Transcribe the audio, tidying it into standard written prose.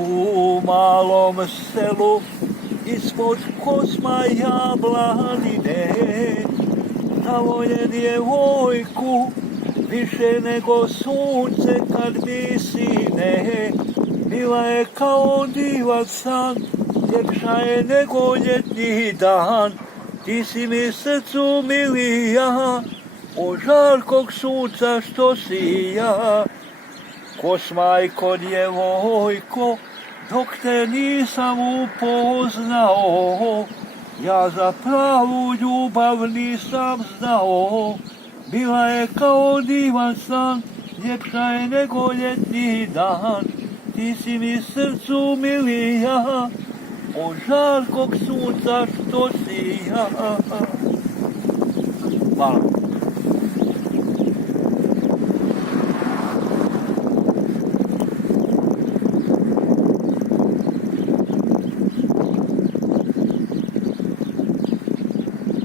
U malom selu ispod kosma jablanine navoje djevojku više nego sunce kad visine. Bila je kao divan san, ljepša je nego ljetni dan. Ti si mi srcu milija, od žarkog sunca što sija. Kosmajko djevojko, dok te nisam upoznao, ja za pravu ljubav nisam znao. Bila je kao divan san, ljepša je nego ljetni dan. Ti si mi srcu milija, od žarkog sunca što sija. Hvala.